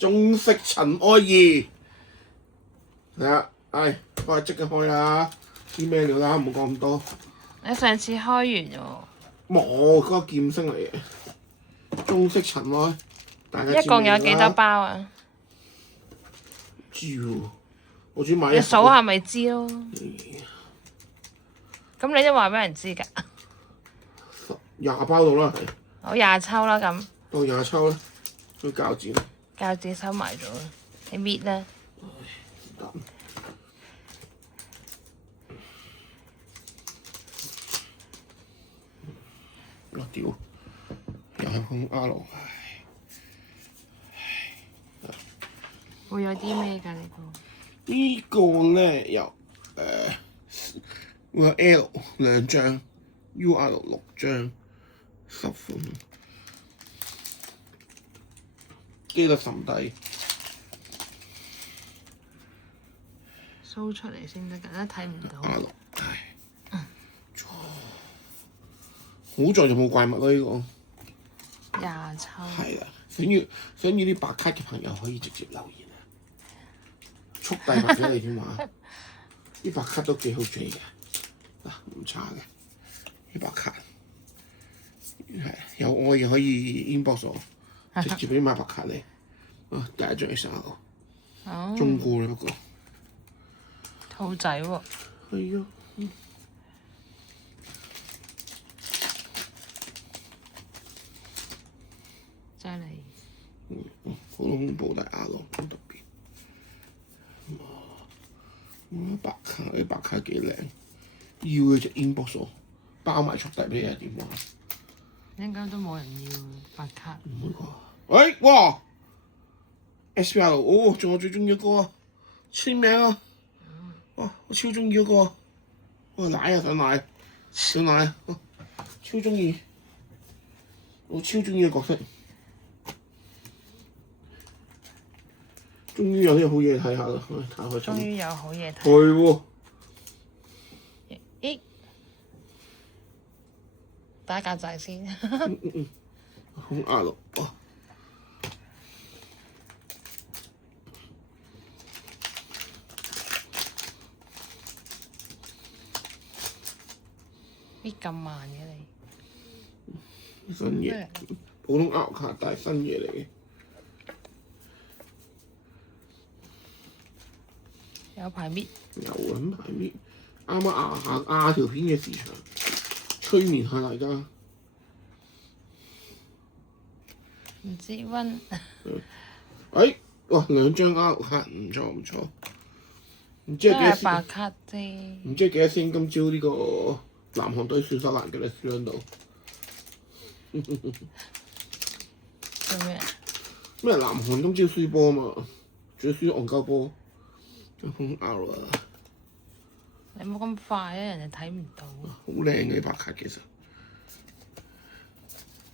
中式塵埃2，係啊，開即刻開啦！知咩料啦？唔好講咁多。你上次開完喎。冇，嗰個劍聲嚟嘅。中式塵埃，大家一共有幾多包啊？唔知喎，我只買一。你數下咪知咯。咁你都話俾人知㗎。20包到啦，係。好20抽啦咁。到20抽啦，啲膠紙。膠紙收埋咗啦，你搣啦。我屌，又係空 R，會有啲咩㗎？呢個咧有會有 L 2張 ，UR 6張，10款，記得撳低。掃出嚟先得㗎，都睇唔到。 R6，好在就冇怪物咯呢個。20抽。係啊，想要啲白卡嘅朋友可以直接留言啊，速遞發俾你添嘛。啲白卡都幾好追嘅，嗱唔差嘅啲白卡，係有愛嘅可以 inbox 我，直接俾買白卡你。啊，第一張 SR， 中過啦不過。兔仔喎。係啊。再嚟。好恐怖大牙咯，好特別。白卡啲白卡幾靚，要嘅就 inbox 我，包埋速遞俾你電話。應該都冇人要白卡。唔會啩？喂，哇 ！SPR 哦，仲有最中意嗰個簽名啊！哇，我超中意嗰個，哇奶啊上奶啊，超中意，我超中意嘅角色。終於有啲好嘢睇下啦，太開心。終於有好嘢睇。係喎。咦？打格仔先。空 R6，哇！搣咁慢嘅你？新嘢，普通 R 卡，但係新嘢嚟嘅。有排搣。有撚排搣，啱啱壓條片嘅時長，催眠下大家。唔知溫。哇！2張 R 卡唔錯唔錯，唔知係幾多先？白卡啫。唔知係幾多先？今朝呢個南韓對選手難嘅咧，輸喺度。做咩啊？咩南韓今朝輸波啊嘛，仲要輸戇鳩波。空 R 啊！你冇咁快啊，人哋睇唔到。好靚嘅啲白卡其實，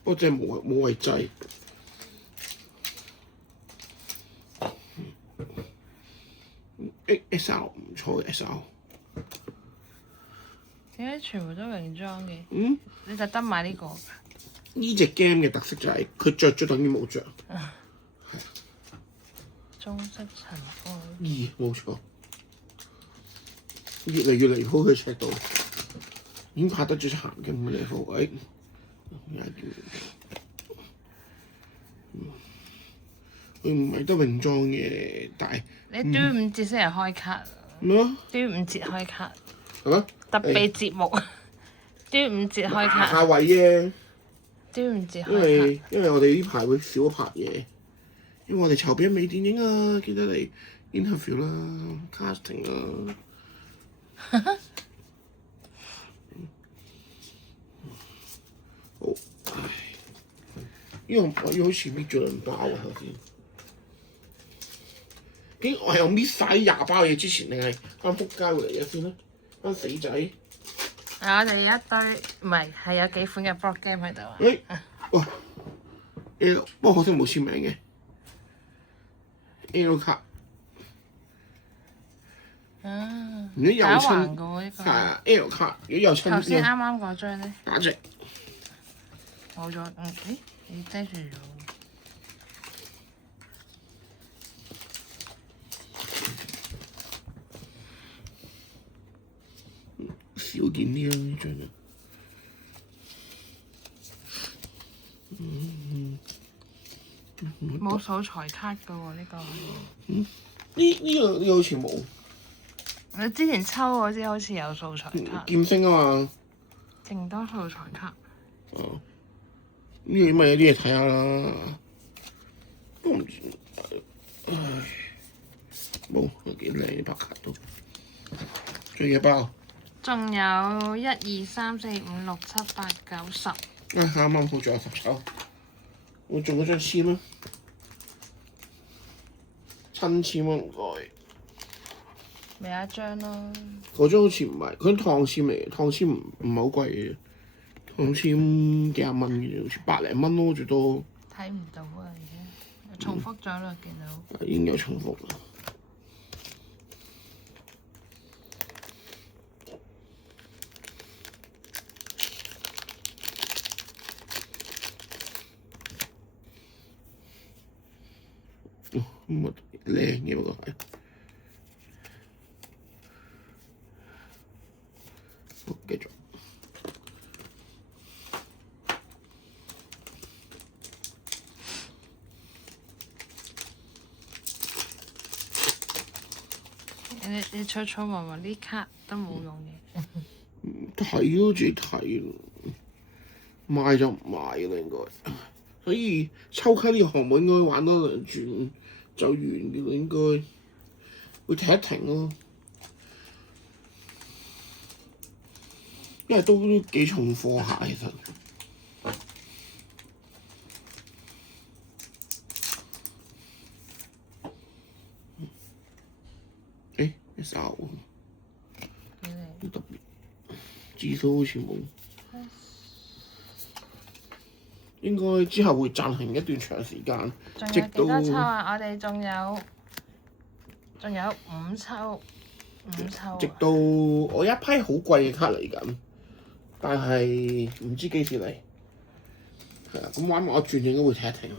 不過真係冇位擠。SR 唔錯嘅 SR。點解全部都泳裝嘅？你特登買呢個㗎？呢隻 game 嘅特色就係佢着咗等於冇着。中式塵埃。冇錯。越嚟越離譜嘅尺度，已經拍得最殘嘅咁嘅離譜。佢唔係得泳裝嘅，但係你端午節先係開卡。咩啊？端午節開卡。係咩？特備節目。端午節開卡。下位啫。端午節開卡。因為我哋呢排會少咗拍嘢，因為我哋籌備微電影啊，記得嚟 interview 啦、casting 啦。好，因為我要好似搣咗2包啊頭先。竟我係有搣晒20包嘢之前，定係翻撲街嚟嘅先咧？翻死仔！我哋一堆唔係有幾款嘅 board game 喺度啊。哇 ！L 不過可惜冇簽名嘅 L 卡。如果有親係啊 L 卡，如果有親頭先啱啱嗰張咧，價值冇咗。你遮住咗。少見啲啦呢張就。冇素材卡㗎喎，呢個。呢個好似冇。你之前抽嗰支好似有素材卡。劍星啊嘛。勁多素材卡。哦。呢個咪有啲嘢睇下啦。都唔知。唉。冇，幾靚啲白卡都。仲有幾包？仲有1、2、3、4、5、6、7、8、9、10。啱啱好仲有10抽。我中咗張籤啦。親籤啊唔該。咪有一張咯。嗰張好似唔係，佢燙籤嚟嘅，燙籤唔係好貴嘅，燙籤幾廿蚊嘅啫，好似百零蚊咯最多。睇唔到啊已經，重複咗啦見到。已經有重複啦。咁啊靚嘅不過係。好，繼續。你儲儲埋埋啲卡都冇用嘅。睇咯，自己睇咯，買就唔買啦應該。所以抽卡呢個項目應該玩多2轉就完嘅啦，應該會停一停咯。因為都幾重貨下其實。一手好特別，字數好似冇。應該之後會暫停一段長時間，直到。仲有幾多抽啊？我哋仲有5抽，直到我一批好貴嘅卡嚟緊，但係唔知幾時嚟。係啊，咁玩埋一轉應該會停一停。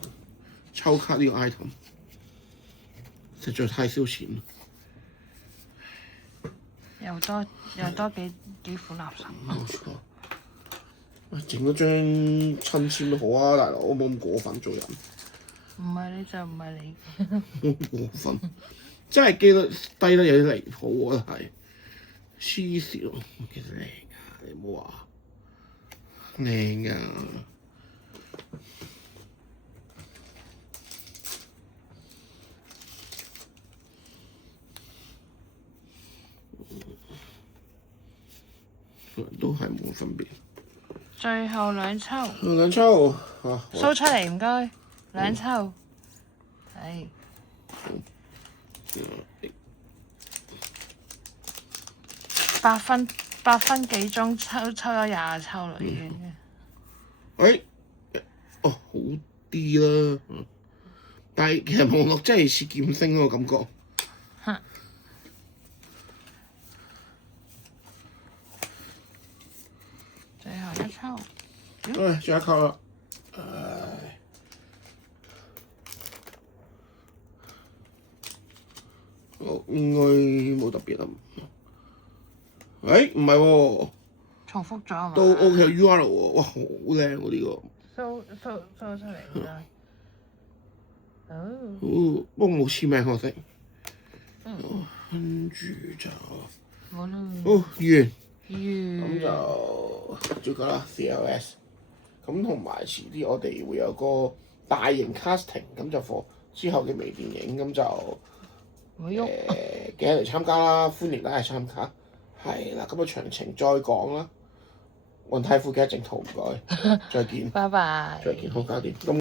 抽卡呢個 item 實在太燒錢啦。又多幾款垃圾。冇錯。整咗張親籤都好啊，大佬，我冇咁過分做人。唔係你就唔係你。冇過分，真係記得低得有啲離譜喎，係黐線咯。其實靚㗎，你唔好話靚㗎。都係冇分別。最後2抽。2抽啊！掃出嚟唔該，2抽。係。8分幾鐘抽咗20抽啦已經。好啲啦，但係其實望落真係似劍星嗰個感覺。最後1抽。最後一抽啦。應該冇特別啦。唔係喎。重複咗啊嘛。都 OK UR 喎，哇好靚喎呢個。掃出嚟啦。不過冇簽名可惜。跟住就。冇啦。完。完。咁就最後啦 CLS。咁同埋遲啲我哋會有個大型 casting， 咁就放之後嘅微電影，咁就記得嚟參加啦，歡迎大家參加。係啦，咁啊詳情再講啦。雲太褲記得整圖唔該，再見。拜拜。再見，好搞掂。